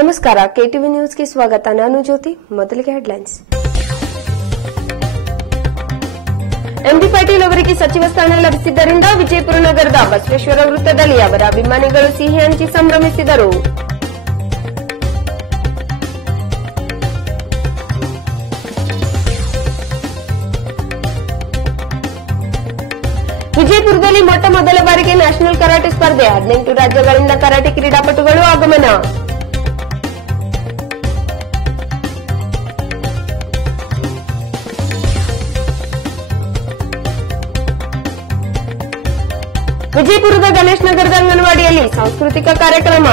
ನಮಸ್ಕಾರ, ಕೆಟಿವಿ ನ್ಯೂಸ್ಗೆ ಸ್ವಾಗತ. ನಾನು ಜ್ಯೋತಿ, ಮೊದಲಿಗೆ ಹೆಡ್ಲೈನ್ಸ್. ಎಂಬಿ ಪಾಟೀಲ್ ಅವರಿಗೆ ಸಚಿವ ಸ್ಥಾನ ಲಭಿಸಿದ್ದರಿಂದ ವಿಜಯಪುರ ನಗರದ ಬಸವೇಶ್ವರ ವೃತ್ತದಲ್ಲಿ ಅವರ ಅಭಿಮಾನಿಗಳು ಸಿಹಿ ಹಂಚಿ ಸಂಭ್ರಮಿಸಿದರು. ವಿಜಯಪುರದಲ್ಲಿ ಮೊಟ್ಟ ಮೊದಲ ಬಾರಿಗೆ ನ್ಯಾಷನಲ್ ಕರಾಟೆ ಸ್ಪರ್ಧೆ. ಹದಿನೆಂಟು ರಾಜ್ಯಗಳಿಂದ ಕರಾಟೆ ಕ್ರೀಡಾಪಟುಗಳು ಆಗಮನ. ವಿಜಯಪುರದ ಗಣೇಶ್ ನಗರದ ಅಂಗನವಾಡಿಯಲ್ಲಿ ಸಾಂಸ್ಕೃತಿಕ ಕಾರ್ಯಕ್ರಮ.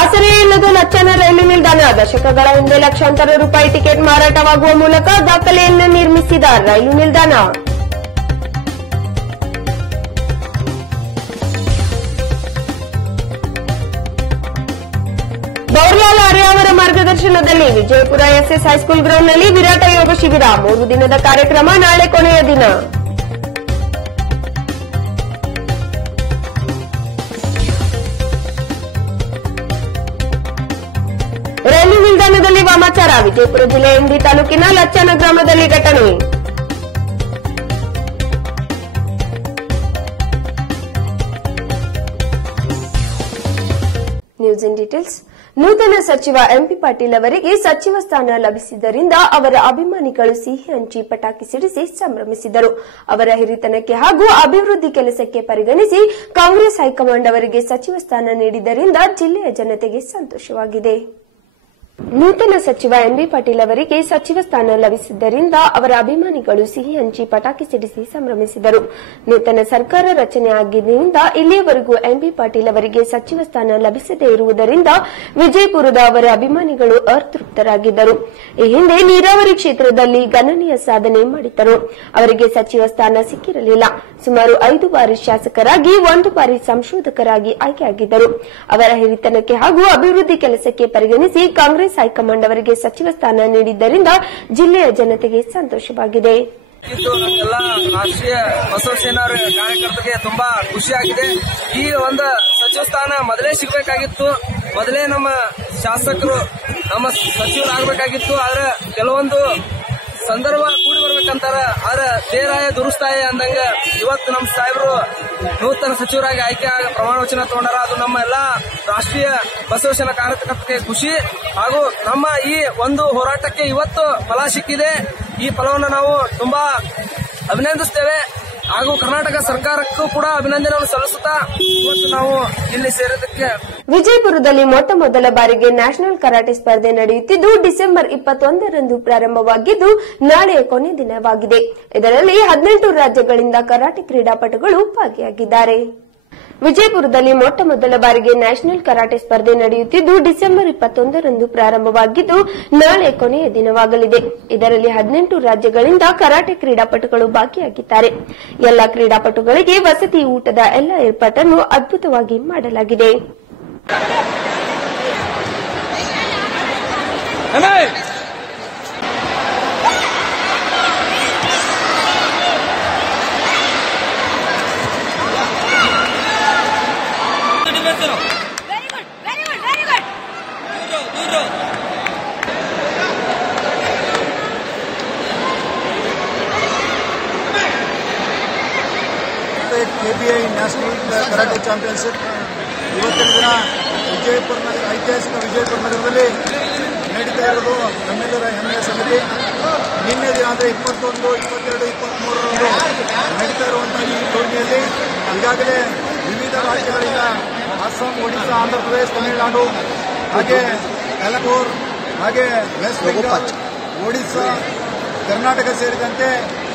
ಆಸರೆ ಇಲ್ಲದ ಲಚ್ಚನ ರೈಲು ನಿಲ್ದಾಣ ದಶಕಗಳ ಹಿಂದೆ ಲಕ್ಷಾಂತರ ರೂಪಾಯಿ ಟಿಕೆಟ್ ಮಾರಾಟವಾಗುವ ಮೂಲಕ ದಾಖಲೆಯನ್ನು ನಿರ್ಮಿಸಿದ ರೈಲು ನಿಲ್ದಾಣ. ಮಾರ್ಗದರ್ಶನದಲ್ಲಿ ವಿಜಯಪುರ ಎಸ್ಎಸ್ ಹೈಸ್ಕೂಲ್ ಗ್ರೌಂಡ್ನಲ್ಲಿ ವಿರಾಟ ಯೋಗ ಶಿಬಿರ. ಮೂರು ದಿನದ ಕಾರ್ಯಕ್ರಮ ನಾಳೆ ಕೊನೆಯ ದಿನ. ರೈಲು ನಿಲ್ದಾಣದಲ್ಲಿ ವಾಮಾಚಾರ. ವಿಜಯಪುರ ಜಿಲ್ಲೆ ಎಂಡಿ ತಾಲೂಕಿನ ಲಚ್ಚನ ಗ್ರಾಮದಲ್ಲಿ ಘಟನೆ. News in details. ನೂತನ ಸಚಿವ ಎಂಪಿ ಪಾಟೀಲ್ ಅವರಿಗೆ ಸಚಿವ ಸ್ಥಾನ ಲಭಿಸಿದ್ದರಿಂದ ಅವರ ಅಭಿಮಾನಿಗಳು ಸಿಹಿ ಹಂಚಿ ಪಟಾಕಿ ಸಿಡಿಸಿ ಸಂಭ್ರಮಿಸಿದರು. ಅವರ ಹಿರಿತನಕ್ಕೆ ಹಾಗೂ ಅಭಿವೃದ್ಧಿ ಕೆಲಸಕ್ಕೆ ಪರಿಗಣಿಸಿ ಕಾಂಗ್ರೆಸ್ ಹೈಕಮಾಂಡ್ ಅವರಿಗೆ ಸಚಿವ ಸ್ಥಾನ ನೀಡಿದ್ದರಿಂದ ಜಿಲ್ಲೆಯ ಜನತೆಗೆ ಸಂತೋಷವಾಗಿದೆ. ನೂತನ ಸಚಿವ ಎಂಬಿ ಪಾಟೀಲ್ ಅವರಿಗೆ ಸಚಿವ ಸ್ಥಾನ ಲಭಿಸಿದ್ದರಿಂದ ಅವರ ಅಭಿಮಾನಿಗಳು ಸಿಹಿ ಹಂಚಿ ಪಟಾಕಿ ಸಿಡಿಸಿ ಸಂಭ್ರಮಿಸಿದರು. ನೂತನ ಸರ್ಕಾರ ರಚನೆ ಆಗಿದ್ದರಿಂದ ಇಲ್ಲಿಯವರೆಗೂ ಎಂಬಿ ಪಾಟೀಲ್ ಅವರಿಗೆ ಸಚಿವ ಸ್ಥಾನ ಲಭಿಸದೇ ಇರುವುದರಿಂದ ವಿಜಯಪುರದ ಅವರ ಅಭಿಮಾನಿಗಳು ಅತೃಪ್ತರಾಗಿದ್ದರು. ಈ ಹಿಂದೆ ನೀರಾವರಿ ಕ್ಷೇತ್ರದಲ್ಲಿ ಗಣನೀಯ ಸಾಧನೆ ಮಾಡಿದ್ದರು. ಅವರಿಗೆ ಸಚಿವ ಸ್ಥಾನ ಸಿಕ್ಕಿರಲಿಲ್ಲ. ಸುಮಾರು ಐದು ಬಾರಿ ಶಾಸಕರಾಗಿ, ಒಂದು ಬಾರಿ ಸಂಶೋಧಕರಾಗಿ ಆಯ್ಕೆಯಾಗಿದ್ದರು. ಅವರ ಹಿರಿತನಕ್ಕೆ ಹಾಗೂ ಅಭಿವೃದ್ಧಿ ಕೆಲಸಕ್ಕೆ ಪರಿಗಣಿಸಿ ಕಾಂಗ್ರೆಸ್ ಹೈಕಮಾಂಡ್ ಅವರಿಗೆ ಸಚಿವ ಸ್ಥಾನ ನೀಡಿದ್ದರಿಂದ ಜಿಲ್ಲೆಯ ಜನತೆಗೆ ಸಂತೋಷವಾಗಿದೆ. ಇದು ಎಲ್ಲಾ ರಾಷ್ಟ್ರೀಯ ಬಸವ ಸೇನಾರ ಕಾರ್ಯಕರ್ತರಿಗೆ ತುಂಬಾ ಖುಷಿಯಾಗಿದೆ. ಈ ಒಂದು ಸಚಿವ ಸ್ಥಾನ ಮೊದಲೇ ಸಿಗಬೇಕಾಗಿತ್ತು. ಮೊದಲೇ ನಮ್ಮ ಶಾಸಕರು ನಮ್ಮ ಸಚಿವರಾಗಬೇಕಾಗಿತ್ತು. ಆದ್ರೆ ಕೆಲವೊಂದು ಸಂದರ್ಭ ಕೂಡಿ ಬರ್ಬೇಕಂತಾರ. ಆದ್ರೆ ದೇರಾಯ, ದುರುಸ್ತಾಯ ಅಂದಂಗ ಇವತ್ತು ನಮ್ಮ ಸಾಹೇಬರು ನೂತನ ಸಚಿವರಾಗಿ ಆಯ್ಕೆ ಪ್ರಮಾಣ ವಚನ ತಗೊಂಡಾರ. ಅದು ನಮ್ಮ ಎಲ್ಲಾ ರಾಷ್ಟ್ರೀಯ ಬಸವೇಶ್ವರ ಕಾರ್ಯಕರ್ತಕ್ಕೆ ಖುಷಿ. ಹಾಗೂ ನಮ್ಮ ಈ ಒಂದು ಹೋರಾಟಕ್ಕೆ ಇವತ್ತು ಫಲ ಸಿಕ್ಕಿದೆ. ಈ ಫಲವನ್ನು ನಾವು ತುಂಬಾ ಅಭಿನಂದಿಸ್ತೇವೆ. ಹಾಗೂ ಕರ್ನಾಟಕ ಸರ್ಕಾರಕ್ಕೂ ಕೂಡ ಅಭಿನಂದನೆಯನ್ನು ಸಲ್ಲಿಸುತ್ತಾ ಇವತ್ತು ನಾವು ಇಲ್ಲಿ ಸೇರೋದಕ್ಕೆ ವಿಜಯಪುರದಲ್ಲಿ ಮೊಟ್ಟ ಮೊದಲ ಬಾರಿಗೆ ನ್ಯಾಷನಲ್ ಕರಾಟೆ ಸ್ಪರ್ಧೆ ನಡೆಯುತ್ತಿದ್ದು, ಡಿಸೆಂಬರ್ ಇಪ್ಪತ್ತೊಂದರಂದು ಪ್ರಾರಂಭವಾಗಿದ್ದು ನಾಳೆಯ ಕೊನೆ ದಿನವಾಗಿದೆ. ಇದರಲ್ಲಿ ಹದಿನೆಂಟು ರಾಜ್ಯಗಳಿಂದ ಕರಾಟೆ ಕ್ರೀಡಾಪಟುಗಳು ಭಾಗಿಯಾಗಿದ್ದಾರೆ. ವಿಜಯಪುರದಲ್ಲಿ ಮೊಟ್ಟ ಮೊದಲ ಬಾರಿಗೆ ನ್ಯಾಷನಲ್ ಕರಾಟೆ ಸ್ಪರ್ಧೆ ನಡೆಯುತ್ತಿದ್ದು, ಡಿಸೆಂಬರ್ ಇಪ್ಪತ್ತೊಂದರಂದು ಪ್ರಾರಂಭವಾಗಿದ್ದು, ನಾಳೆ ಕೊನೆಯ ದಿನವಾಗಲಿದೆ. ಇದರಲ್ಲಿ ಹದಿನೆಂಟು ರಾಜ್ಯಗಳಿಂದ ಕರಾಟೆ ಕ್ರೀಡಾಪಟುಗಳು ಭಾಗಿಯಾಗಿದ್ದಾರೆ ಎಲ್ಲ ಕ್ರೀಡಾಪಟುಗಳಿಗೆ ವಸತಿ ಊಟದ ಎಲ್ಲ ಏರ್ಪಾಟನ್ನು ಅದ್ಭುತವಾಗಿ ಮಾಡಲಾಗಿದೆ. ಕೆಬಿಐ ನ್ಯಾಷನಲ್ ಕರಾಟೆ ಚಾಂಪಿಯನ್ಶಿಪ್ ಇವತ್ತಿನ ದಿನ ವಿಜಯಪುರ ನಗರ ಐತಿಹಾಸಿಕ ವಿಜಯಪುರ ನಗರದಲ್ಲಿ ನಡೀತಾ ಇರೋದು ನಮ್ಮೆಲ್ಲರ ಹೆಮ್ಮೆಯ ಸಮಿತಿ ನಿನ್ನೆ ದಿನ ಅಂದರೆ ಇಪ್ಪತ್ತೊಂದು, ಇಪ್ಪತ್ತೆರಡು ಇಪ್ಪತ್ತ್ಮೂರರಂದು ನಡೀತಾ ಇರುವಂತಹ ಈ ಟೂರ್ನಿಯಲ್ಲಿ ಈಗಾಗಲೇ ವಿವಿಧ ರಾಜ್ಯಗಳಿಂದ ಅಸ್ಸಾಂ, ಒಡಿಶಾ ಆಂಧ್ರಪ್ರದೇಶ ತಮಿಳುನಾಡು, ಹಾಗೆ ಯಲಪೂರ್ ಹಾಗೆ ವೆಸ್ಟ್ ಬೆಂಗಾಲ್ ಒಡಿಶಾ, ಕರ್ನಾಟಕ ಸೇರಿದಂತೆ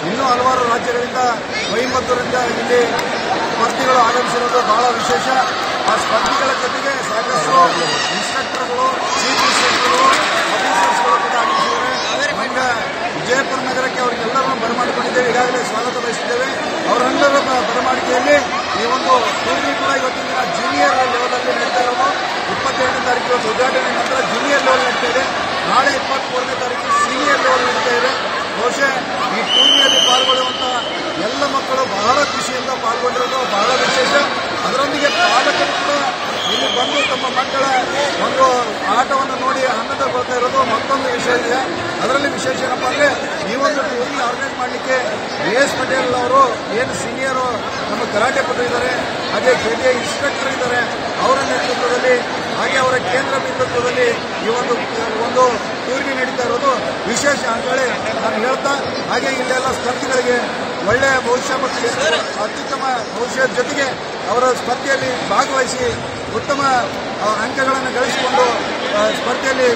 ಇನ್ನೂ ಹಲವಾರು ರಾಜ್ಯಗಳಿಂದ ಕೊಯಂಬತ್ತೂರಿಂದ ಇಲ್ಲಿ ಸ್ಪರ್ಧಿಗಳು ಆಗಮಿಸಿರುವುದು ಬಹಳ ವಿಶೇಷ. ಆ ಸ್ಪರ್ಧಿಗಳ ಜೊತೆಗೆ ಸಾಕಷ್ಟು ಇನ್ಸ್ಪೆಕ್ಟರ್ಗಳು ಚೀಫ್ ಇನ್ಸ್ಟ್ರಕ್ಟರ್ಗಳು ಆಫೀಸರ್ಸ್ಗಳು ಕೂಡ ಆಗಮಿಸಿದ್ದಾರೆ ನಮ್ಗೆ ವಿಜಯಪುರ ನಗರಕ್ಕೆ ಅವರಿಗೆಲ್ಲರನ್ನು ಬರಮಾಡಿಕೊಂಡಿದ್ದೇವೆ ಈಗಾಗಲೇ ಸ್ವಾಗತ ಬಯಸಿದ್ದೇವೆ ಅವರೆಲ್ಲರ ಬರಮಾಡಿಕೆಯಲ್ಲಿ ಈ ಒಂದು ಟೂರ್ನಿ ಕೂಡ ಇವತ್ತಿನ ದಿನ ಜೂನಿಯರ್ ಲೆವೆಲಲ್ಲಿ ನಡೀತಾ ಇರೋದು ಇಪ್ಪತ್ತೆರಡನೇ ತಾರೀಕು ಇವತ್ತು ಉದ್ಘಾಟನೆ ನಂತರ ಜೂನಿಯರ್ ಲೆವೆಲ್ ನಡೀತಾ ಇದೆ ನಾಳೆ ಇಪ್ಪತ್ಮೂರನೇ ತಾರೀಕು ಸೀನಿಯರ್ ಲೆವೆಲ್ ನಡೀತಾ ಇದೆ ಬಹುಶಃ ಈ ಟೂರ್ನಿಯಲ್ಲಿ ಪಾಲ್ಗೊಳ್ಳುವಂತ ಎಲ್ಲ ಮಕ್ಕಳು ಬಹಳ ಖುಷಿಯಿಂದ ಪಾಲ್ಗೊಂಡಿರೋದು ಬಹಳ ವಿಶೇಷ ಅದರೊಂದಿಗೆ ಪಾಲಕರು ಕೂಡ ಇಲ್ಲಿ ಬಂದು ತಮ್ಮ ಮಕ್ಕಳ ಒಂದು ಆಟವನ್ನು ನೋಡಿ ಪಡ್ತಾ ಇರೋದು, ಮತ್ತೊಂದು ವಿಷಯ ಇದೆ. ಅದರಲ್ಲಿ ವಿಶೇಷ ಏನಪ್ಪ ಅಂದ್ರೆ, ಈ ಒಂದು ಟೂರ್ನಿ ಆರ್ಗನೈಸ್ ಮಾಡಲಿಕ್ಕೆ ಬಿ ಎಸ್ ಪಟೇಲ್ ಅವರು ಏನು ಸೀನಿಯರ್ ನಮ್ಮ ಕರಾಟೆ ಪಟು ಇದ್ದಾರೆ, ಹಾಗೆ ಕೆ ಡಿ ಇನ್ಸ್ಪೆಕ್ಟರ್ ಇದ್ದಾರೆ, ಅವರ ನೇತೃತ್ವದಲ್ಲಿ, ಹಾಗೆ ಅವರ ಕೇಂದ್ರ ನೇತೃತ್ವದಲ್ಲಿ ಈ ಒಂದು ಒಂದು ಟೂರ್ನಿ ನಡೀತಾ ಇರೋದು ವಿಶೇಷ ಅಂತೇಳಿ ನಾನು ಹೇಳ್ತಾ, ಹಾಗೆ ಇಲ್ಲೆಲ್ಲ ಸ್ಪರ್ಧಿಗಳಿಗೆ ಒಳ್ಳೆಯ ಭವಿಷ್ಯ ಮತ್ತು ಅತ್ಯುತ್ತಮ ಭವಿಷ್ಯದ ಜೊತೆಗೆ ಅವರ ಸ್ಪರ್ಧೆಯಲ್ಲಿ ಭಾಗವಹಿಸಿ ಉತ್ತಮ ಅಂಕಗಳನ್ನು ಗಳಿಸಿಕೊಂಡು ಸ್ಪರ್ಧೆಯಲ್ಲಿ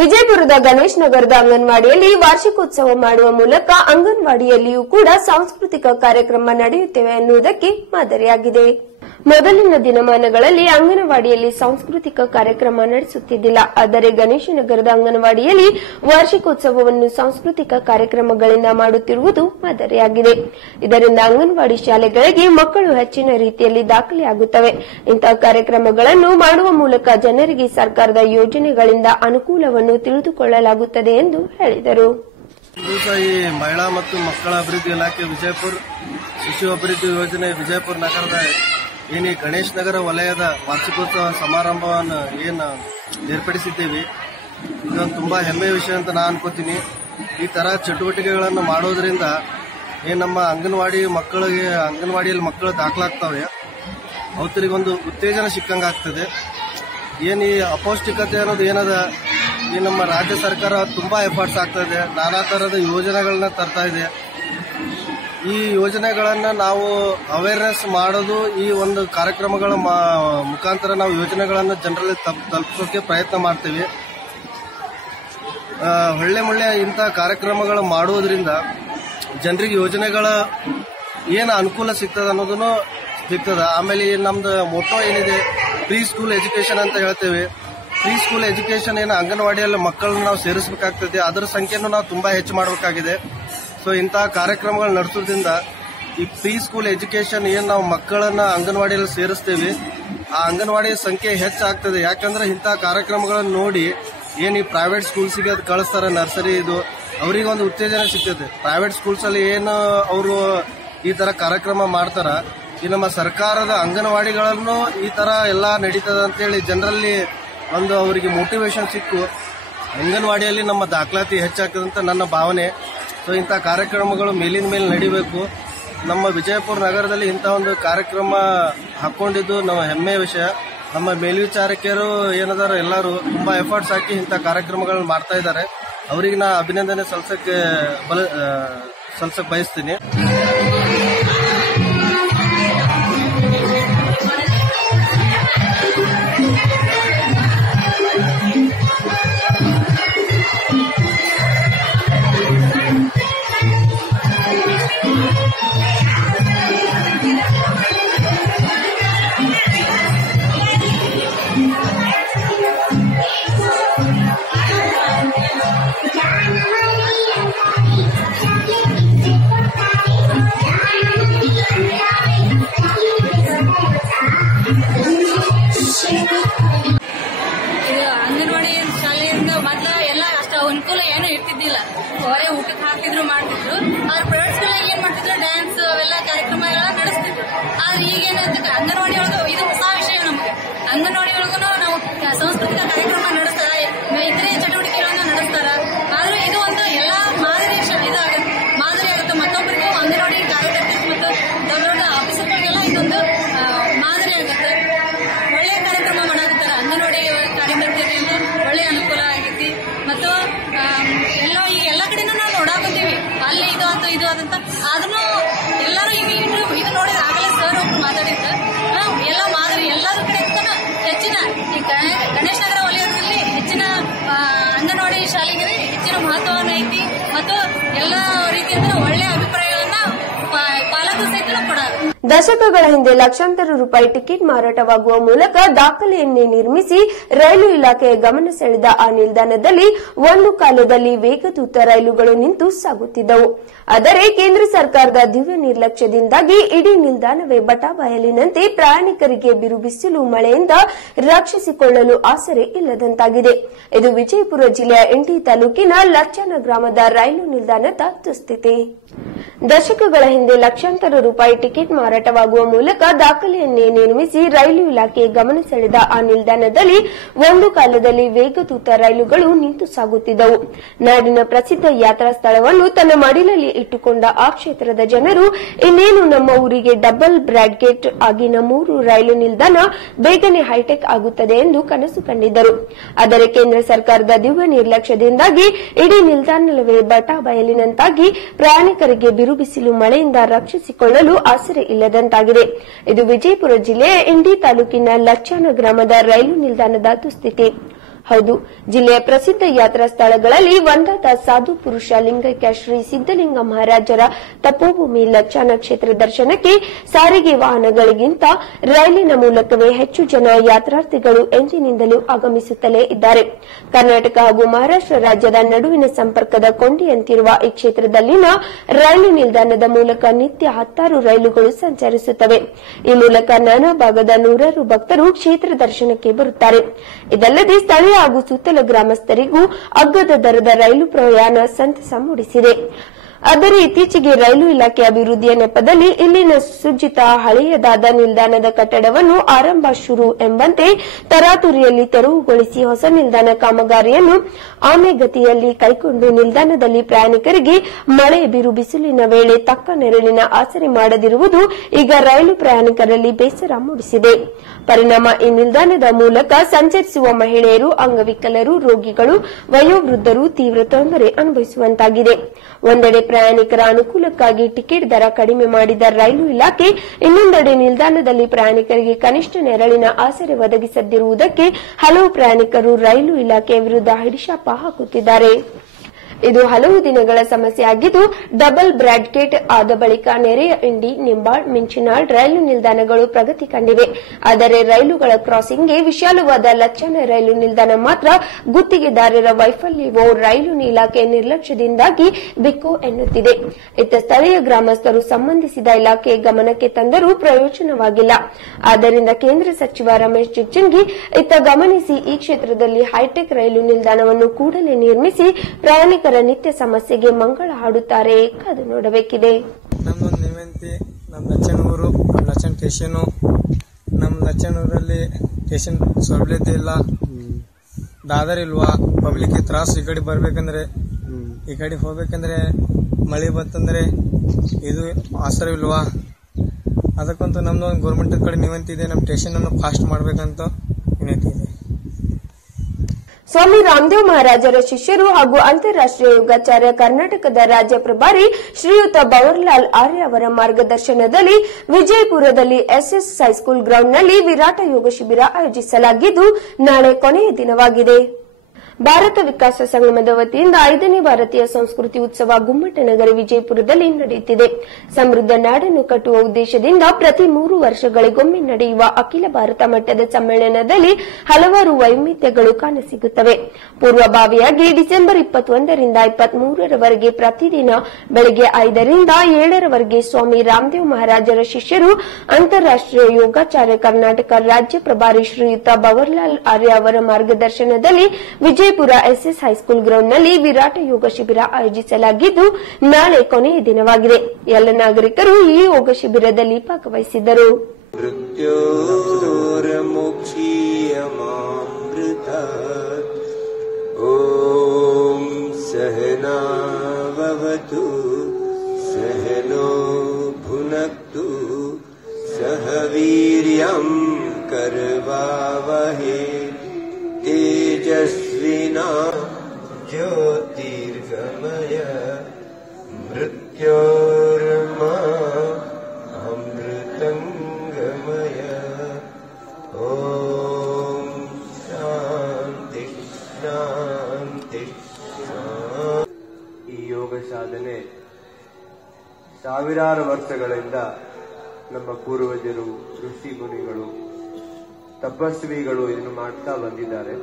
ವಿಜಯಪುರದ ಗಣೇಶ್ ನಗರದ ಅಂಗನವಾಡಿಯಲ್ಲಿ ವಾರ್ಷಿಕೋತ್ಸವ ಮಾಡುವ ಮೂಲಕ ಅಂಗನವಾಡಿಯಲ್ಲಿಯೂ ಕೂಡ ಸಾಂಸ್ಕೃತಿಕ ಕಾರ್ಯಕ್ರಮ ನಡೆಯುತ್ತಿವೆ ಎನ್ನುವುದಕ್ಕೆ ಮಾದರಿಯಾಗಿದೆ. ಮೊದಲಿನ ದಿನಮಾನಗಳಲ್ಲಿ ಅಂಗನವಾಡಿಯಲ್ಲಿ ಸಾಂಸ್ಕೃತಿಕ ಕಾರ್ಯಕ್ರಮ ನಡೆಸುತ್ತಿದ್ದಿಲ್ಲ. ಆದರೆ ಗಣೇಶ ನಗರದ ಅಂಗನವಾಡಿಯಲ್ಲಿ ವಾರ್ಷಿಕೋತ್ಸವವನ್ನು ಸಾಂಸ್ಕೃತಿಕ ಕಾರ್ಯಕ್ರಮಗಳಿಂದ ಮಾಡುತ್ತಿರುವುದು ಮಾದರಿಯಾಗಿದೆ. ಇದರಿಂದ ಅಂಗನವಾಡಿ ಶಾಲೆಗಳಿಗೆ ಮಕ್ಕಳು ಹೆಚ್ಚಿನ ರೀತಿಯಲ್ಲಿ ದಾಖಲೆಯಾಗುತ್ತವೆ ಇಂತಹ ಕಾರ್ಯಕ್ರಮಗಳನ್ನು ಮಾಡುವ ಮೂಲಕ ಜನರಿಗೆ ಸರ್ಕಾರದ ಯೋಜನೆಗಳಿಂದ ಅನುಕೂಲವನ್ನು ತಿಳಿದುಕೊಳ್ಳಲಾಗುತ್ತದೆ ಎಂದು ಹೇಳಿದರು. ಈ ಮಹಿಳಾ ಮತ್ತು ಮಕ್ಕಳ ಅಭಿವೃದ್ಧಿ ಇಲಾಖೆ ವಿಜಯಪುರ ಶಿಶು ಅಭಿವೃದ್ಧಿ ಯೋಜನೆ ವಿಜಯಪುರ ನಗರದ ಏನು ಗಣೇಶ್ ನಗರ ವಲಯದ ವಾರ್ಷಿಕೋತ್ಸವ ಸಮಾರಂಭವನ್ನು ಏನು ಏರ್ಪಡಿಸಿದ್ದೇವೆ, ಇದೊಂದು ತುಂಬ ಹೆಮ್ಮೆಯ ವಿಷಯ ಅಂತ ನಾನು ಅನ್ಕೋತೀನಿ. ಈ ತರ ಚಟುವಟಿಕೆಗಳನ್ನು ಮಾಡೋದ್ರಿಂದ ಏನು ನಮ್ಮ ಅಂಗನವಾಡಿ ಮಕ್ಕಳಿಗೆ, ಅಂಗನವಾಡಿಯಲ್ಲಿ ಮಕ್ಕಳು ದಾಖಲಾಗ್ತವೆ. ಅವತ್ತರಿಗೊಂದು ಉತ್ತೇಜನ ಸಿಕ್ಕಂಗಾಗ್ತದೆ ಏನು ಈ ಅಪೌಷ್ಟಿಕತೆ ಅನ್ನೋದು ಏನದ, ಈ ನಮ್ಮ ರಾಜ್ಯ ಸರ್ಕಾರ ತುಂಬಾ ಎಫರ್ಟ್ಸ್ ಆಗ್ತಾ ಇದೆ. ನಾನಾ ತರದ ಯೋಜನೆಗಳನ್ನ ತರ್ತಾ ಇದೆ. ಈ ಯೋಜನೆಗಳನ್ನು ನಾವು ಅವೇರ್ನೆಸ್ ಮಾಡೋದು, ಈ ಒಂದು ಕಾರ್ಯಕ್ರಮಗಳ ಮುಖಾಂತರ ನಾವು ಯೋಜನೆಗಳನ್ನು ಜನರಲ್ಲಿ ತಲುಪಿಸೋಕೆ ಪ್ರಯತ್ನ ಮಾಡ್ತೀವಿ. ಒಳ್ಳೆ ಒಳ್ಳೆ ಇಂಥ ಕಾರ್ಯಕ್ರಮಗಳು ಮಾಡುವುದರಿಂದ ಜನರಿಗೆ ಯೋಜನೆಗಳ ಏನು ಅನುಕೂಲ ಸಿಗ್ತದೆ ಅನ್ನೋದನ್ನು ಸಿಗ್ತದೆ. ಆಮೇಲೆ ನಮ್ದು ಮೊಟ್ಟೋ ಏನಿದೆ? ಪ್ರೀ ಸ್ಕೂಲ್ ಎಜುಕೇಶನ್ ಅಂತ ಹೇಳ್ತೇವೆ. ಪ್ರೀ ಸ್ಕೂಲ್ ಎಜುಕೇಶನ್ ಏನು ಅಂಗನವಾಡಿಯಲ್ಲಿ ಮಕ್ಕಳನ್ನ ನಾವು ಸೇರಿಸಬೇಕಾಗ್ತದೆ. ಅದರ ಸಂಖ್ಯೆಯನ್ನು ನಾವು ತುಂಬಾ ಹೆಚ್ಚು ಮಾಡಬೇಕಾಗಿದೆ. ಸೊ ಇಂತಹ ಕಾರ್ಯಕ್ರಮಗಳು ನಡೆಸೋದ್ರಿಂದ ಈ ಪ್ರೀ ಸ್ಕೂಲ್ ಎಜುಕೇಶನ್ ಏನು ನಾವು ಮಕ್ಕಳನ್ನ ಅಂಗನವಾಡಿಯಲ್ಲಿ ಸೇರಿಸ್ತೇವೆ, ಆ ಅಂಗನವಾಡಿ ಸಂಖ್ಯೆ ಹೆಚ್ಚಾಗ್ತದೆ. ಯಾಕಂದ್ರೆ ಇಂತಹ ಕಾರ್ಯಕ್ರಮಗಳನ್ನು ನೋಡಿ ಏನು ಈ ಪ್ರೈವೇಟ್ ಸ್ಕೂಲ್ಸಿಗೆ ಅದು ಕಳಿಸ್ತಾರೆ ನರ್ಸರಿ ಇದು ಅವರಿಗೆ ಒಂದು ಉತ್ತೇಜನ ಸಿಗ್ತದೆ. ಪ್ರೈವೇಟ್ ಸ್ಕೂಲ್ಸ್ ಅಲ್ಲಿ ಏನು ಅವರು ಈ ತರ ಕಾರ್ಯಕ್ರಮ ಮಾಡ್ತಾರ, ಈ ನಮ್ಮ ಸರ್ಕಾರದ ಅಂಗನವಾಡಿಗಳನ್ನು ಈ ತರ ಎಲ್ಲ ನಡೀತದೆ ಅಂತೇಳಿ ಜನರಲ್ಲಿ ಒಂದು ಅವರಿಗೆ ಮೋಟಿವೇಶನ್ ಸಿಕ್ಕು. ಅಂಗನವಾಡಿಯಲ್ಲಿ ನಮ್ಮ ದಾಖಲಾತಿ ಹೆಚ್ಚಾಗ್ತದೆ ಅಂತ ನನ್ನ ಭಾವನೆ. ಸೊ ಇಂಥ ಕಾರ್ಯಕ್ರಮಗಳು ಮೇಲಿನ ಮೇಲೆ ನಡಿಬೇಕು. ನಮ್ಮ ವಿಜಯಪುರ ನಗರದಲ್ಲಿ ಇಂಥ ಒಂದು ಕಾರ್ಯಕ್ರಮ ಹಾಕೊಂಡಿದ್ದು ನಮ್ಮ ಹೆಮ್ಮೆಯ ವಿಷಯ. ನಮ್ಮ ಮೇಲ್ವಿಚಾರಕಿಯರು ಏನದಾರ ಎಲ್ಲರೂ ತುಂಬ ಎಫರ್ಟ್ಸ್ ಹಾಕಿ ಇಂಥ ಕಾರ್ಯಕ್ರಮಗಳನ್ನು ಮಾಡ್ತಾ ಇದ್ದಾರೆ. ಅವರಿಗೆ ನಾ ಅಭಿನಂದನೆ ಸಲ್ಸಕ್ಕೆ ಬಲ ಸಲ್ಸಕ್ಕೆ ಬಯಸ್ತೀನಿ. ದಶಕಗಳ ಹಿಂದೆ ಲಕ್ಷಾಂತರ ರೂಪಾಯಿ ಟಿಕೆಟ್ ಮಾರಾಟವಾಗುವ ಮೂಲಕ ದಾಖಲೆಯನ್ನೇ ನಿರ್ಮಿಸಿ ರೈಲು ಇಲಾಖೆಯ ಗಮನ ಸೆಳೆದ ಆ ನಿಲ್ದಾಣದಲ್ಲಿ ಒಂದು ಕಾಲದಲ್ಲಿ ವೇಗದೂತ ರೈಲುಗಳು ನಿಂತು ಸಾಗುತ್ತಿದ್ದವು. ಆದರೆ ಕೇಂದ್ರ ಸರ್ಕಾರದ ದಿವ್ಯ ನಿರ್ಲಕ್ಷ್ಯದಿಂದಾಗಿ ಇಡೀ ನಿಲ್ದಾಣವೇ ಬಟಾಬಯಲಿನಂತೆ ಪ್ರಯಾಣಿಕರಿಗೆ ಬಿರುಬಿಸಿಲು ಮಳೆಯಿಂದ ರಕ್ಷಿಸಿಕೊಳ್ಳಲು ಆಸರೆ ಇಲ್ಲದಂತಾಗಿದೆ. ಇದು ವಿಜಯಪುರ ಜಿಲ್ಲೆಯ ಇಂಡಿ ತಾಲೂಕಿನ ಲಚ್ಚನ ಗ್ರಾಮದ ರೈಲು ನಿಲ್ದಾಣದ ದುಸ್ಥಿತಿ. ದಶಕಗಳ ಹಿಂದೆ ಲಕ್ಷಾಂತರ ರೂಪಾಯಿ ಟಿಕೆಟ್ ಮಾರಾಟವಾಗುವ ಮೂಲಕ ದಾಖಲೆಯನ್ನೇ ನಿರ್ಮಿಸಿ ರೈಲು ಇಲಾಖೆ ಗಮನ ಸೆಳೆದ ಆ ನಿಲ್ದಾಣದಲ್ಲಿ ಒಂದು ಕಾಲದಲ್ಲಿ ವೇಗದೂತ ರೈಲುಗಳು ನಿಂತು ಸಾಗುತ್ತಿದ್ದವು. ನಾಡಿನ ಪ್ರಸಿದ್ಧ ಯಾತ್ರಾ ಸ್ಥಳವನ್ನು ತನ್ನ ಮಡಿಲಲ್ಲಿ ಇಟ್ಟುಕೊಂಡ ಆ ಕ್ಷೇತ್ರದ ಜನರು, ಇನ್ನೇನು ನಮ್ಮ ಊರಿಗೆ ಡಬಲ್ ಬ್ರಾಡ್ಗೇಟ್ ಆಗಿ ನಮ್ಮೂರು ರೈಲು ನಿಲ್ದಾಣ ಬೇಗನೆ ಹೈಟೆಕ್ ಆಗುತ್ತದೆ ಎಂದು ಕನಸು ಕಂಡಿದ್ದರು. ಆದರೆ ಕೇಂದ್ರ ಸರ್ಕಾರದ ದಿವ್ಯ ನಿರ್ಲಕ್ಷ್ಯದಿಂದಾಗಿ ಇಡೀ ನಿಲ್ದಾಣವೇ ಬಟಾ ಬಯಲಿನಂತಾಗಿ ಪ್ರಯಾಣಿಕರಿಗೆ ಬಿರುಬಿಸಿಲು ಮಳೆಯಿಂದ ರಕ್ಷಿಸಿಕೊಳ್ಳಲು ಆಸರೆ ಇಲ್ಲದಂತಾಗಿದೆ. ಇದು ವಿಜಯಪುರ ಜಿಲ್ಲೆಯ ಇಂಡಿ ತಾಲೂಕಿನ ಲಚ್ಚಾನ ಗ್ರಾಮದ ರೈಲು ನಿಲ್ದಾಣದ ದುಸ್ಥಿತಿ. ಹೌದು, ಜಿಲ್ಲೆಯ ಪ್ರಸಿದ್ಧ ಯಾತ್ರಾ ಸ್ಥಳಗಳಲ್ಲಿ ಒಂದಾದ ಸಾಧು ಪುರುಷ ಲಿಂಗೈಕ್ಯ ಶ್ರೀ ಸಿದ್ದಲಿಂಗ ಮಹಾರಾಜರ ತಪೋಭೂಮಿ ಲಚ್ಚಾನ ಕ್ಷೇತ್ರ ದರ್ಶನಕ್ಕೆ ಸಾರಿಗೆ ವಾಹನಗಳಿಗಿಂತ ರೈಲಿನ ಮೂಲಕವೇ ಹೆಚ್ಚು ಜನ ಯಾತ್ರಾರ್ಥಿಗಳು ಎಂಜಿನಿಂದಲೂ ಆಗಮಿಸುತ್ತಲೇ ಇದ್ದಾರೆ. ಕರ್ನಾಟಕ ಹಾಗೂ ಮಹಾರಾಷ್ಟ್ರ ರಾಜ್ಯದ ನಡುವಿನ ಸಂಪರ್ಕದ ಕೊಂಡಿಯಂತಿರುವ ಈ ಕ್ಷೇತ್ರದಲ್ಲಿನ ರೈಲು ನಿಲ್ದಾಣದ ಮೂಲಕ ನಿತ್ಯ ಹತ್ತಾರು ರೈಲುಗಳು ಸಂಚರಿಸುತ್ತವೆ. ಈ ಮೂಲಕ ನಾನಾ ಭಾಗದ ನೂರಾರು ಭಕ್ತರು ಕ್ಷೇತ್ರ ದರ್ಶನಕ್ಕೆ ಬರುತ್ತಾರೆ. ಇದಲ್ಲದೆ ಸ್ಥಳೀಯ ಹಾಗೂ ಸುತ್ತಲ ಗ್ರಾಮಸ್ಥರಿಗೂ ಅಗ್ಗದ ದರದ ರೈಲು ಪ್ರಯಾಣ ಸಂತಸ ಮೂಡಿಸಿದೆ. ಆದರೆ ಇತ್ತೀಚೆಗೆ ರೈಲು ಇಲಾಖೆ ಅಭಿವೃದ್ಧಿಯ ನೆಪದಲ್ಲಿ ಇಲ್ಲಿನ ಸುಜ್ಜಿತ ಹಳೆಯದಾದ ನಿಲ್ದಾಣದ ಕಟ್ಟಡವನ್ನು ಆರಂಭ ಶುರು ಎಂಬಂತೆ ತರಾತುರಿಯಲ್ಲಿ ತೆರವುಗೊಳಿಸಿ ಹೊಸ ನಿಲ್ದಾಣ ಕಾಮಗಾರಿಯನ್ನು ಆಮೆಗತಿಯಲ್ಲಿ ಕೈಗೊಂಡು ನಿಲ್ದಾಣದಲ್ಲಿ ಪ್ರಯಾಣಿಕರಿಗೆ ಮಳೆ ಬಿರು ಬಿಸಿಲಿನ ವೇಳೆ ತಕ್ಕ ನೆರಳಿನ ಆಸರೆ ಮಾಡದಿರುವುದು ಈಗ ರೈಲು ಪ್ರಯಾಣಿಕರಲ್ಲಿ ಬೇಸರ ಮೂಡಿಸಿದೆ. ಪರಿಣಾಮ ಈ ನಿಲ್ದಾಣದ ಮೂಲಕ ಸಂಚರಿಸುವ ಮಹಿಳೆಯರು, ಅಂಗವಿಕಲರು, ರೋಗಿಗಳು, ವಯೋವೃದ್ಧರು ತೀವ್ರ ತೊಂದರೆ ಅನುಭವಿಸುವಂತಾಗಿದೆ. ಒಂದೆಡೆ ಪ್ರಯಾಣಿಕರ ಅನುಕೂಲಕ್ಕಾಗಿ ಟಿಕೆಟ್ ದರ ಕಡಿಮೆ ಮಾಡಿದ ರೈಲು ಇಲಾಖೆ ಇನ್ನೊಂದೆಡೆ ನಿಲ್ದಾಣದಲ್ಲಿ ಪ್ರಯಾಣಿಕರಿಗೆ ಕನಿಷ್ಠ ನೆರಳಿನ ಆಸರೆ ಒದಗಿಸದಿರುವುದಕ್ಕೆ ಹಲವು ಪ್ರಯಾಣಿಕರು ರೈಲು ಇಲಾಖೆಯ ವಿರುದ್ಧ ಹಿಡಿಶಾಪ ಹಾಕುತ್ತಿದ್ದಾರೆ. ಇದು ಹಲವು ದಿನಗಳ ಸಮಸ್ಯೆ ಆಗಿದ್ದು ಡಬಲ್ ಬ್ರಾಡ್ಗೇಟ್ ಆದ ಬಳಿಕ ನೆರೆಯ ಇಂಡಿ, ನಿಂಬಾಳ್, ಮಿಂಚಿನಾಳ್ ರೈಲು ನಿಲ್ದಾಣಗಳು ಪ್ರಗತಿ ಕಂಡಿವೆ. ಆದರೆ ರೈಲುಗಳ ಕ್ರಾಸಿಂಗ್ಗೆ ವಿಶಾಲವಾದ ಲಕ್ಷಣ ರೈಲು ನಿಲ್ದಾಣ ಮಾತ್ರ ಗುತ್ತಿಗೆದಾರರ ವೈಫಲ್ಯವೋ ರೈಲು ಇಲಾಖೆ ನಿರ್ಲಕ್ಷ್ಯದಿಂದಾಗಿ ಬಿಕ್ಕೋ ಎನ್ನುತ್ತಿದೆ. ಇತ್ತ ಸ್ಥಳೀಯ ಗ್ರಾಮಸ್ಥರು ಸಂಬಂಧಿಸಿದ ಇಲಾಖೆ ಗಮನಕ್ಕೆ ತಂದರೂ ಪ್ರಯೋಜನವಾಗಿಲ್ಲ. ಆದ್ದರಿಂದ ಕೇಂದ್ರ ಸಚಿವ ರಮೇಶ್ ಜಿಗಜಿಣಗಿ ಇತ್ತ ಗಮನಿಸಿ ಈ ಕ್ಷೇತ್ರದಲ್ಲಿ ಹೈಟೆಕ್ ರೈಲು ನಿಲ್ದಾಣವನ್ನು ಕೂಡಲೇ ನಿರ್ಮಿಸಿ ಪ್ರಯಾಣಿಕರ ನಿತ್ಯ ಸಮಸ್ಯೆಗೆ ಮಂಗಳ ಹಾಡುತ್ತಾರೆ, ಕಾದು ನೋಡಬೇಕಿದೆ. ನಮ್ದೊಂದು ನಿವಂತಿ ನಮ್ಮ ಲಚ್ಚನೂರು ಲಚ್ಚನ್ ಸ್ಟೇಷನು. ನಮ್ಮ ಲಚ್ಚನೂರಲ್ಲಿ ಸ್ಟೇಷನ್ ಸೌಲಭ್ಯತೆ ಇಲ್ಲ. ದಾದರ್ ಇಲ್ವಾ? ಪಬ್ಲಿಕ್ ತ್ರಾಸು ಈ ಕಡೆ ಬರ್ಬೇಕಂದ್ರೆ. ಈ ಕಡೆ ಹೋಗ್ಬೇಕಂದ್ರೆ ಮಳೆ ಬಂತಂದ್ರೆ ಇದು ಆಸರವಿಲ್ವಾ ಅದಕ್ಕಂತೂ ನಮ್ದು ಒಂದು ಗೌರ್ಮೆಂಟ್ ಕಡೆ ನಿವಂತಿ ಇದೆ ನಮ್ಮ ಸ್ಟೇಷನ್ ಅನ್ನು ಫಾಸ್ಟ್ ಮಾಡ್ಬೇಕಂತ ವಿನಂತಿ ಇದೆ. ಸ್ವಾಮಿ ರಾಮದೇವ್ ಮಹಾರಾಜರ ಶಿಷ್ಯರು ಹಾಗೂ ಅಂತಾರಾಷ್ಟೀಯ ಯೋಗಾಚಾರ್ಯ ಕರ್ನಾಟಕದ ರಾಜ್ಯ ಪ್ರಭಾರಿ ಶ್ರೀಯುತ ಬವರ್ಲಾಲ್ ಆರ್ಯ ಅವರ ಮಾರ್ಗದರ್ಶನದಲ್ಲಿ ವಿಜಯಪುರದಲ್ಲಿ ಎಸ್ಎಸ್ ಹೈಸ್ಕೂಲ್ ಗ್ರೌಂಡ್ನಲ್ಲಿ ವಿರಾಟ ಯೋಗ ಶಿಬಿರ ಆಯೋಜಿಸಲಾಗಿದ್ದು, ನಾಳೆ ಕೊನೆಯ ದಿನವಾಗಿದೆ. ಭಾರತ ವಿಕಾಸ ಸಂಗಮದ ವತಿಯಿಂದ ಐದನೇ ಭಾರತೀಯ ಸಂಸ್ಕೃತಿ ಉತ್ಸವ ಗುಮ್ಮಟನಗರ ವಿಜಯಪುರದಲ್ಲಿ ನಡೆಯುತ್ತಿದೆ. ಸಮೃದ್ಧ ನಾಡನ್ನು ಕಟ್ಟುವ ಉದ್ದೇಶದಿಂದ ಪ್ರತಿ ಮೂರು ವರ್ಷಗಳಿಗೊಮ್ಮೆ ನಡೆಯುವ ಅಖಿಲ ಭಾರತ ಮಟ್ಟದ ಸಮ್ಮೇಳನದಲ್ಲಿ ಹಲವಾರು ವೈವಿಧ್ಯಗಳು ಕಾಣಸಿಗುತ್ತವೆ. ಪೂರ್ವಭಾವಿಯಾಗಿ ಡಿಸೆಂಬರ್ ಇಪ್ಪತ್ತೊಂದರಿಂದ ಇಪ್ಪತ್ಮೂರರವರೆಗೆ ಪ್ರತಿದಿನ ಬೆಳಗ್ಗೆ ಐದರಿಂದ ಏಳರವರೆಗೆ ಸ್ವಾಮಿ ರಾಮದೇವ್ ಮಹಾರಾಜರ ಶಿಷ್ಯರು ಅಂತಾರಾಷ್ಟೀಯ ಯೋಗಾಚಾರ್ಯ ಕರ್ನಾಟಕ ರಾಜ್ಯ ಪ್ರಭಾರಿ ಶ್ರೀಯುತ ಬವರ್ಲಾಲ್ ಆರ್ಯ ಅವರ ಮಾರ್ಗದರ್ಶನದಲ್ಲಿ ವಿಜಯಪುರ ಎಸ್ಎಸ್ ಹೈಸ್ಕೂಲ್ ಗ್ರೌಂಡ್ನಲ್ಲಿ ವಿರಾಟ ಯೋಗ ಶಿಬಿರ ಆಯೋಜಿಸಲಾಗಿದ್ದು ನಾಳೆ ಕೊನೆಯ ದಿನವಾಗಿದೆ ಎಲ್ಲ ನಾಗರಿಕರು ಈ ಯೋಗ ಶಿಬಿರದಲ್ಲಿ ಭಾಗವಹಿಸಿದ್ದರು मृत्योर्मुक्षीयमामृतात् ॐ सहनावतु सहनो भुनक्तु सह वीर्यम् कर्वावहे तेजस्विना ज्योतिर्गमय मृत्योर्मा अमृतङ्गमय ॐ ಶಾಂತಿ ಶಾಂತಿ ಈ ಯೋಗ ಸಾಧನೆ ಸಾವಿರಾರು ವರ್ಷಗಳಿಂದ ನಮ್ಮ ಪೂರ್ವಜರು ಋಷಿ ಮುನಿಗಳು ತಪಸ್ವಿಗಳು ಇದನ್ನು ಮಾಡ್ತಾ ಬಂದಿದ್ದಾರೆ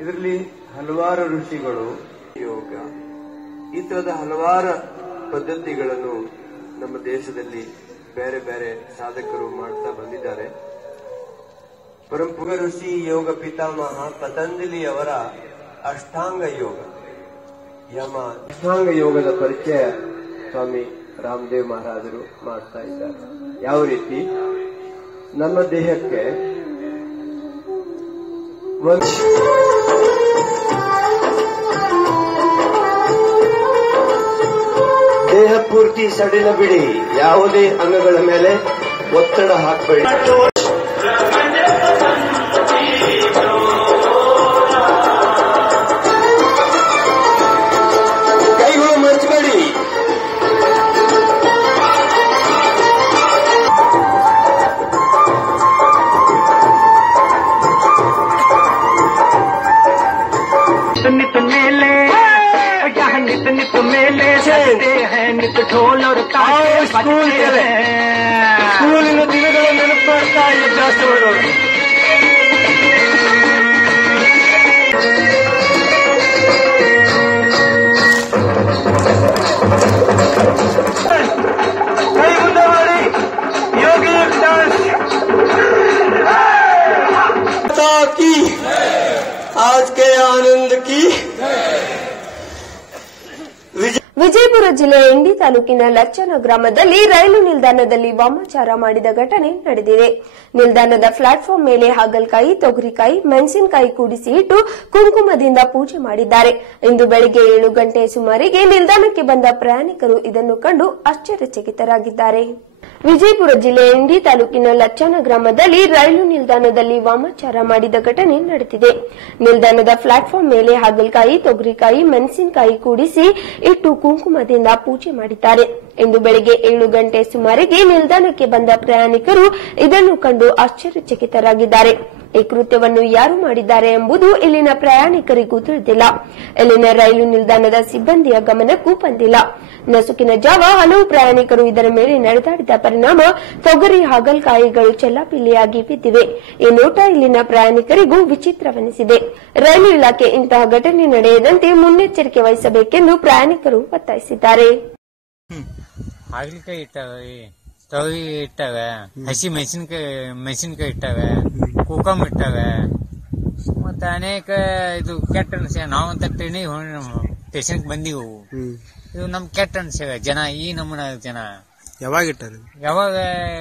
ಇದರಲ್ಲಿ ಹಲವಾರು ಋಷಿಗಳು ಯೋಗ. ಈ ತರದ ಹಲವಾರು ಪದ್ಧತಿಗಳನ್ನು ನಮ್ಮ ದೇಶದಲ್ಲಿ ಬೇರೆ ಬೇರೆ ಸಾಧಕರು ಮಾಡ್ತಾ ಬಂದಿದ್ದಾರೆ. ಪರಂಪುರ ಋಷಿ ಯೋಗ ಪಿತಾಮಹ ಪತಂಜಲಿ ಅವರ ಅಷ್ಟಾಂಗ ಯೋಗ. ಯಮ ಅಷ್ಟಾಂಗ ಯೋಗದ ಪರಿಚಯ ಸ್ವಾಮಿ ರಾಮದೇವ್ ಮಹಾರಾಜರು ಮಾಡ್ತಾ ಇದ್ದಾರೆ. ಯಾವ ರೀತಿ? ನಮ್ಮ ದೇಹಕ್ಕೆ ಒಂದು ದೇಹ ಪೂರ್ತಿ ಸಡಿಲ ಬಿಡಿ. ಯಾವುದೇ ಅಂಗಗಳ ಮೇಲೆ ಒತ್ತಡ ಹಾಕಬೇಡಿ. ਸਕੂਲ ಜಿಲ್ಲೆಯ ಇಂಡಿ ತಾಲೂಕಿನ ಲಚ್ಚನ ಗ್ರಾಮದಲ್ಲಿ ರೈಲು ನಿಲ್ದಾಣದಲ್ಲಿ ವಾಮಾಚಾರ ಮಾಡಿದ ಘಟನೆ ನಡೆದಿದೆ. ನಿಲ್ದಾಣದ ಪ್ಲಾಟ್ಫಾರ್ಮ್ ಮೇಲೆ ಹಾಗಲಕಾಯಿ, ತೊಗರಿಕಾಯಿ, ಮೆಣಸಿನಕಾಯಿ ಕೂಡಿಸಿ ಇಟ್ಟು ಕುಂಕುಮದಿಂದ ಪೂಜೆ ಮಾಡಿದ್ದಾರೆ. ಇಂದು ಬೆಳಗ್ಗೆ ಏಳು ಗಂಟೆ ಸುಮಾರಿಗೆ ನಿಲ್ದಾಣಕ್ಕೆ ಬಂದ ಪ್ರಯಾಣಿಕರು ಇದನ್ನು ಕಂಡು ಆಶ್ಚರ್ಯಚಕಿತರಾಗಿದ್ದಾರೆ. ವಿಜಯಪುರ ಜಿಲ್ಲೆಯ ಇಂಡಿ ತಾಲೂಕಿನ ಲಚ್ಚಾನ ಗ್ರಾಮದಲ್ಲಿ ರೈಲು ನಿಲ್ದಾಣದಲ್ಲಿ ವಾಮಾಚಾರ ಮಾಡಿದ ಘಟನೆ ನಡೆದಿದೆ. ನಿಲ್ದಾಣದ ಪ್ಲಾಟ್ಫಾರ್ಮ್ ಮೇಲೆ ಹಾಗಲಕಾಯಿ, ತೊಗರಿಕಾಯಿ, ಮೆಣಸಿನಕಾಯಿ ಕೂಡಿಸಿ ಇಟ್ಟು ಕುಂಕುಮದಿಂದ ಪೂಜೆ ಮಾಡಿದ್ದಾರೆ. ಇಂದು ಬೆಳಗ್ಗೆ ಏಳು ಗಂಟೆ ಸುಮಾರಿಗೆ ನಿಲ್ದಾಣಕ್ಕೆ ಬಂದ ಪ್ರಯಾಣಿಕರು ಇದನ್ನು ಕಂಡು ಆಶ್ಚರ್ಯಚಕಿತರಾಗಿದ್ದಾರೆ. ಈ ಕೃತ್ಯವನ್ನು ಯಾರು ಮಾಡಿದ್ದಾರೆ ಎಂಬುದು ಇಲ್ಲಿನ ಪ್ರಯಾಣಿಕರಿಗೂ ತಿಳಿದಿಲ್ಲ. ಇಲ್ಲಿನ ರೈಲು ನಿಲ್ದಾಣದ ಸಿಬ್ಬಂದಿಯ ಗಮನಕ್ಕೂ ಬಂದಿಲ್ಲ. ನಸುಕಿನ ಜಾವ ಹಲವು ಪ್ರಯಾಣಿಕರು ಇದರ ಮೇಲೆ ನಡೆದಾಡಿದ ಪರಿಣಾಮ ತೊಗರಿ ಹಾಗಲಕಾಯಿಗಳು ಚೆಲ್ಲಾಪಿಲ್ಲಿಯಾಗಿ ಬಿದ್ದಿವೆ. ಈ ನೋಟ ಇಲ್ಲಿನ ಪ್ರಯಾಣಿಕರಿಗೂ ವಿಚಿತ್ರವೆನಿಸಿದೆ. ರೈಲು ಇಲಾಖೆ ಇಂತಹ ಘಟನೆ ನಡೆಯದಂತೆ ಮುನ್ನೆಚ್ಚರಿಕೆ ವಹಿಸಬೇಕೆಂದು ಪ್ರಯಾಣಿಕರು ಒತ್ತಾಯಿಸಿದ್ದಾರೆ. ತೊಗರಿ ಇಟ್ಟಾವೆ? ಹಸಿ ಮೆಣಸಿನಕಾಯಿ ಮೆಣಸಿನಕಾಯಿ ಇಟ್ಟಾವೆ? ಕುಕಮ್ ಇಟ್ಟವೆ ಮತ್ತೆ ಅನೇಕ ಇದು ಕೆಟ್ಟ ಅನ್ಸ. ನಾವಂತ ಟ್ರೈನಿಗೆ ಸ್ಟೇಷನ್ ಬಂದಿವು ಇದು ನಮ್ ಕೆಟ್ಟ ಅನಿಸ್ಯಾವ ಜನ ಈ ನಮೂನ ಜನ. ಯಾವಾಗ ಇಟ್ಟರು? ಯಾವಾಗ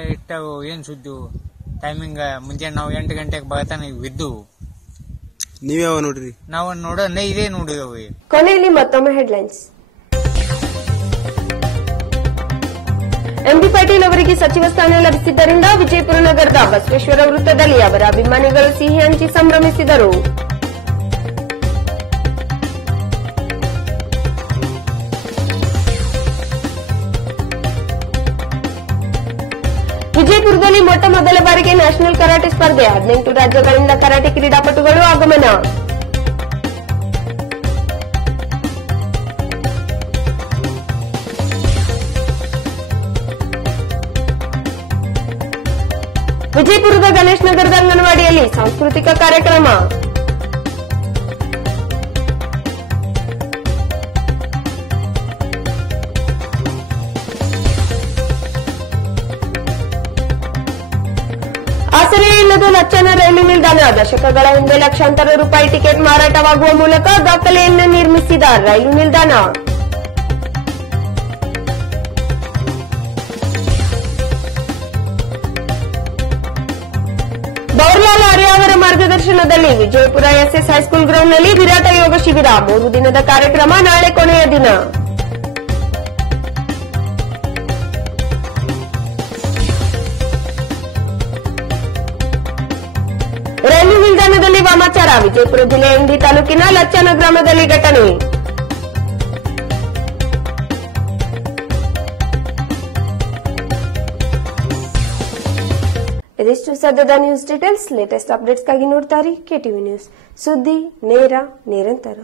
ಇಟ್ಟವು? ಏನ್ ಸುದ್ದು? ಟೈಮಿಂಗ್ ಮುಂಜಾನೆ ನಾವು ಎಂಟು ಗಂಟೆಗೆ ಬಗತಾನ ಬಿದ್ದು. ನೀವ್ ಯಾವ ನೋಡ್ರಿ? ನಾವು ನೋಡೋ ಇದೇ ನೋಡಿದವು. ಕೊನೆಯಲ್ಲಿ ಮತ್ತೊಮ್ಮೆ ಹೆಡ್ಲೈನ್ಸ್ ಎಂಬಿ ಪಾಟೀಲ್ ಅವರಿಗೆ ಸಚಿವ ಸ್ಥಾನ ಲಭಿಸಿದ್ದರಿಂದ ವಿಜಯಪುರ ನಗರದ ಬಸವೇಶ್ವರ ವೃತ್ತದಲ್ಲಿ ಅವರ ಅಭಿಮಾನಿಗಳು ಸಿಹಿ ಹಂಚಿ ಸಂಭ್ರಮಿಸಿದರು. ವಿಜಯಪುರದಲ್ಲಿ ಮೊಟ್ಟ ಮೊದಲ ಬಾರಿಗೆ ನ್ಯಾಷನಲ್ ಕರಾಟೆ ಸ್ಪರ್ಧೆ ಹದಿನೆಂಟು ರಾಜ್ಯಗಳಿಂದ ಕರಾಟೆ ಕ್ರೀಡಾಪಟುಗಳು ಆಗಮನ. ವಿಜಯಪುರದ ಗಣೇಶ್ ನಗರದ ಅಂಗನವಾಡಿಯಲ್ಲಿ ಸಾಂಸ್ಕೃತಿಕ ಕಾರ್ಯಕ್ರಮ. ಆಸರೆ ಇಲ್ಲದ ರೈಲು ನಿಲ್ದಾಣ ದಶಕಗಳ ಹಿಂದೆ ಲಕ್ಷಾಂತರ ರೂಪಾಯಿ ಟಿಕೆಟ್ ಮಾರಾಟವಾಗುವ ಮೂಲಕ ದಾಖಲೆಯನ್ನು ನಿರ್ಮಿಸಿದ ರೈಲು ನಿಲ್ದಾಣ. ಮಾರ್ಗದರ್ಶನದಲ್ಲಿ ವಿಜಯಪುರ ಎಸ್ಎಸ್ ಹೈಸ್ಕೂಲ್ ಗ್ರೌಂಡ್ನಲ್ಲಿ ವಿರಾಟ ಯೋಗ ಶಿಬಿರ. ಮೂರು ದಿನದ ಕಾರ್ಯಕ್ರಮ ನಾಳೆ ಕೊನೆಯ ದಿನ. ರೈಲು ನಿಲ್ದಾಣದಲ್ಲಿ ವಾಮಾಚಾರ. ವಿಜಯಪುರ ಜಿಲ್ಲೆ ಇಂಡಿ ತಾಲೂಕಿನ ಲಚ್ಚನ ಗ್ರಾಮದಲ್ಲಿ ಘಟನೆ. ಇದಿಷ್ಟು ಸದ್ಯದ ನ್ಯೂಸ್ ಡೀಟೇಲ್ಸ್ ಲೇಟೆಸ್ಟ್ ಅಪ್ಡೇಟ್ಸ್ಗಾಗಿ ನೋಡ್ತಾರೆ ಕೆಟಿವಿ ನ್ಯೂಸ್. ಸುದ್ದಿ ನೇರ ನಿರಂತರ.